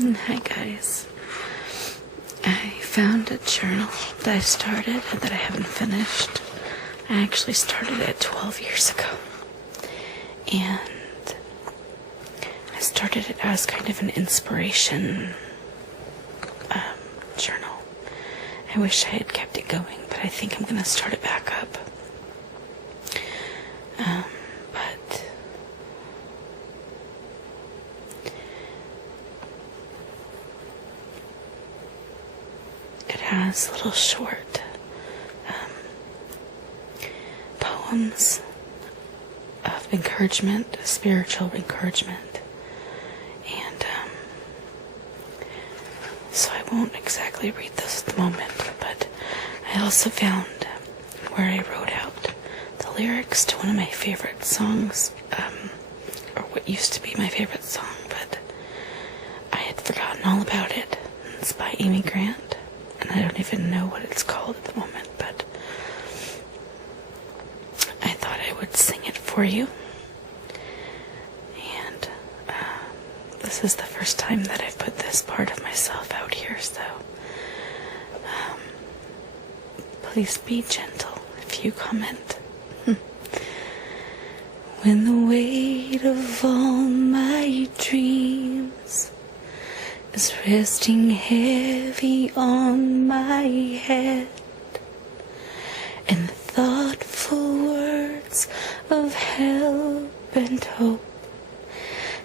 Hi guys. I found a journal that I started and that I haven't finished. I actually started it 12 years ago. And I started it as kind of an inspiration journal. I wish I had kept it going, but I think I'm going to start it back up. But it has little short poems of encouragement, spiritual encouragement, and so I won't exactly read those at the moment, but I also found where I wrote out the lyrics to one of my favorite songs, or what used to be my favorite song, but I had forgotten all about it. It's by Amy Grant, and I don't even know what it's called at the moment, but I thought I would sing it for you. And this is the first time that I've put this part of myself out here, so please be gentle if you comment. When the weight of all my dreams is resting heavy on my head, and the thoughtful words of help and hope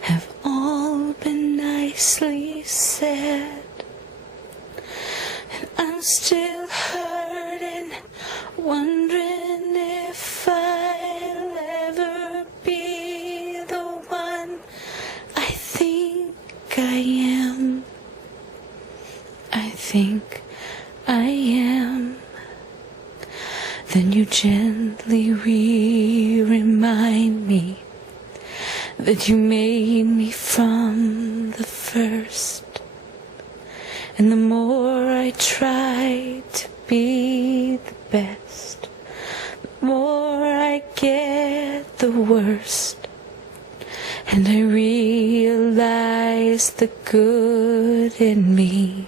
have all been nicely said, and I'm still hurting, wondering if I'll ever be the one I think I am. I think I am. Then you gently remind me that you made me from the first. And the more I try to be the best, the more I get the worst. And I realize the good in me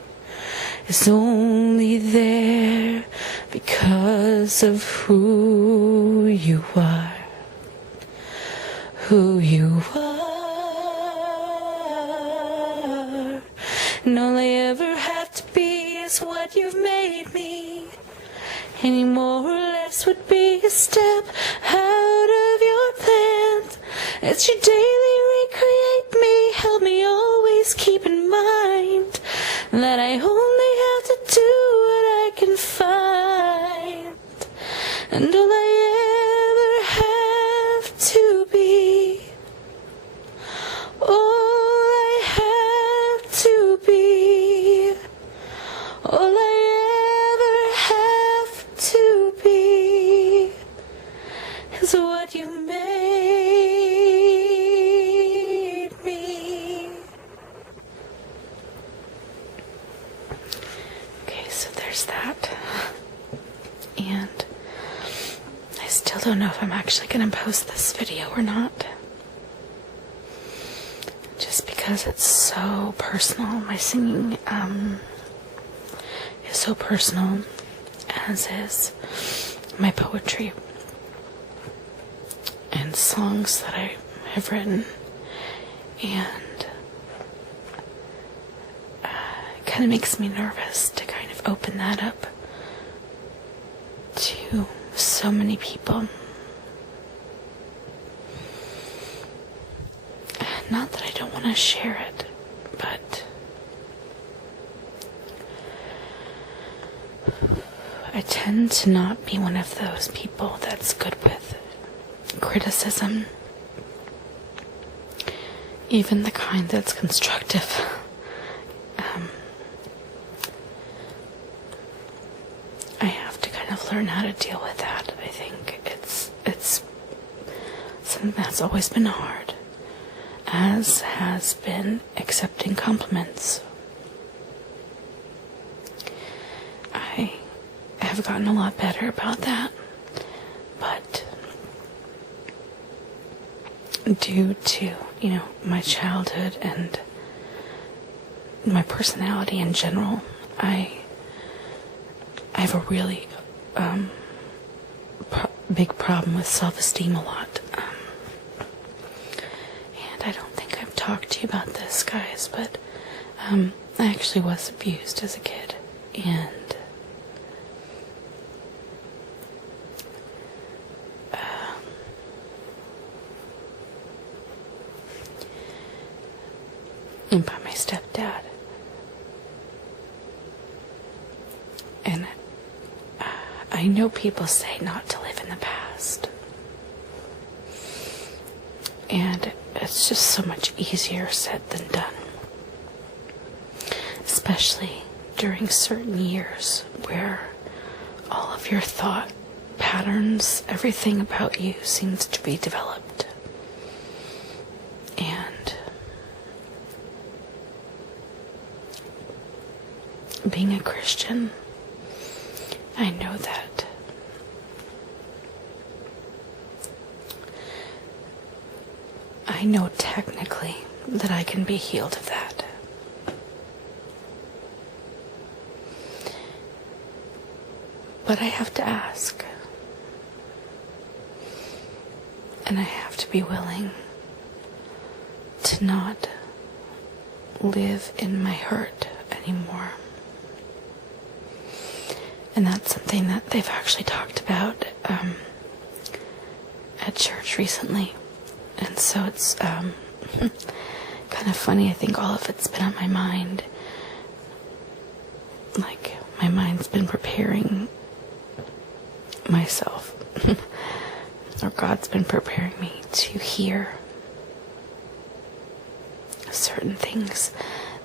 is only there because of who you are. Who you are. And all I ever have to be is what you've made me. Any more or less would be a step out of your plans. As you daily recreate me, help me always keep in mind that I only have to do what I can find. And all I ever have to be, all I have to be, all I ever have to be is what you made me. Okay, so there's that. And I still don't know if I'm actually going to post this video or not. Just because it's so personal. My singing is so personal, as is my poetry and songs that I have written. And it kind of makes me nervous to kind of open that up to so many people. Not that I don't want to share it, but I tend to not be one of those people that's good with criticism, even the kind that's constructive. I have to kind of learn how to deal with that. I think it's something that's always been hard, as has been accepting compliments. I have gotten a lot better about that, but due to, my childhood and my personality in general, I have a really big problem with self-esteem a lot. And I don't think I've talked to you about this, guys, but I actually was abused as a kid. And by my stepdad. And I know people say not to live in the past. And it's just so much easier said than done. Especially during certain years where all of your thought patterns, everything about you seems to be developed. And being a Christian, I know that I know technically that I can be healed of that. But I have to ask. And I have to be willing to not live in my hurt anymore. And that's something that they've actually talked about at church recently. And so it's kind of funny. I think all of it's been on my mind. Like, my mind's been preparing myself. Or God's been preparing me to hear certain things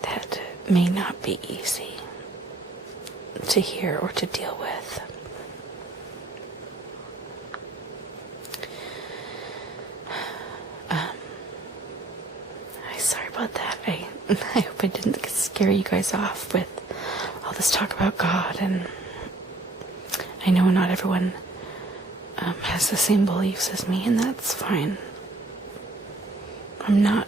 that may not be easy to hear or to deal with. Sorry about that. I hope I didn't scare you guys off with all this talk about God, and I know not everyone has the same beliefs as me, and that's fine. I'm not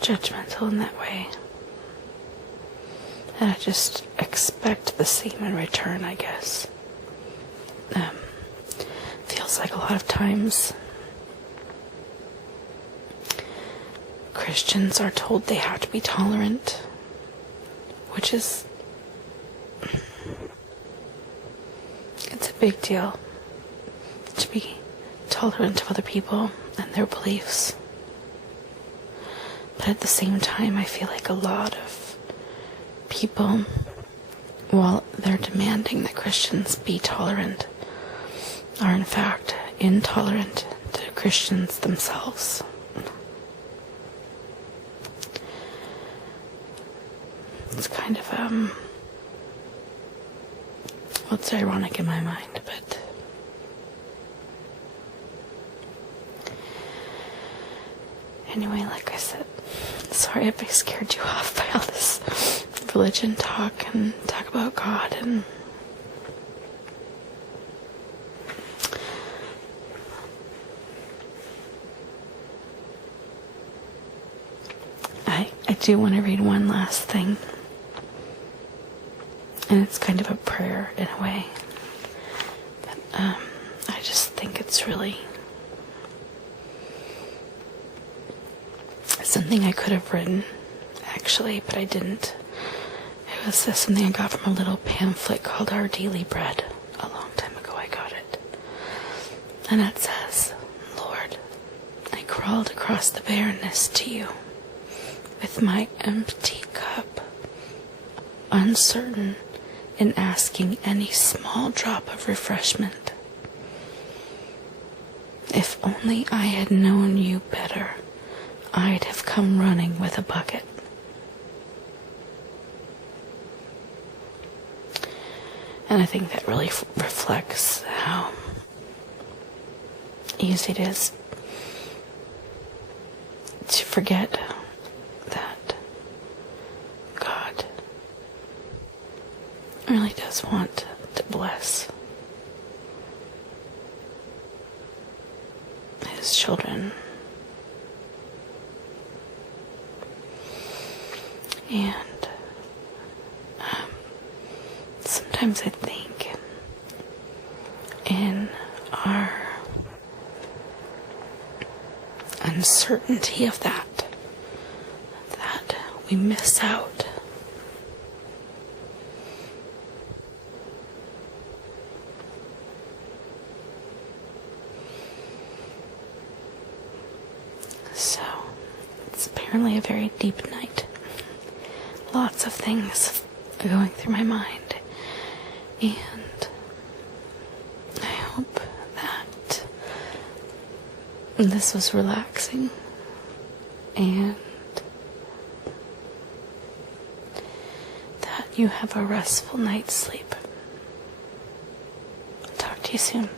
judgmental in that way. And I just expect the same in return, I guess. Feels like a lot of times Christians are told they have to be tolerant, which is, it's a big deal to be tolerant of other people and their beliefs. But at the same time, I feel like a lot of people, while they're demanding that Christians be tolerant, are in fact intolerant to Christians themselves. It's kind of, well, it's ironic in my mind, but anyway, like I said, sorry if I scared you off by all this religion talk and talk about God, and I do want to read one last thing, and it's kind of a prayer in a way, but I just think it's really something I could have written, actually, but I didn't. It was something I got from a little pamphlet called Our Daily Bread. A long time ago I got it. And it says, Lord, I crawled across the barrenness to you with my empty cup, uncertain in asking any small drop of refreshment. If only I had known you better, I'd have come running with a bucket. And I think that really reflects how easy it is to forget that God really does want to bless His children. And sometimes I think in our uncertainty of that we miss out. So, it's apparently a very deep night. Lots of things are going through my mind. And I hope that this was relaxing and that you have a restful night's sleep. Talk to you soon.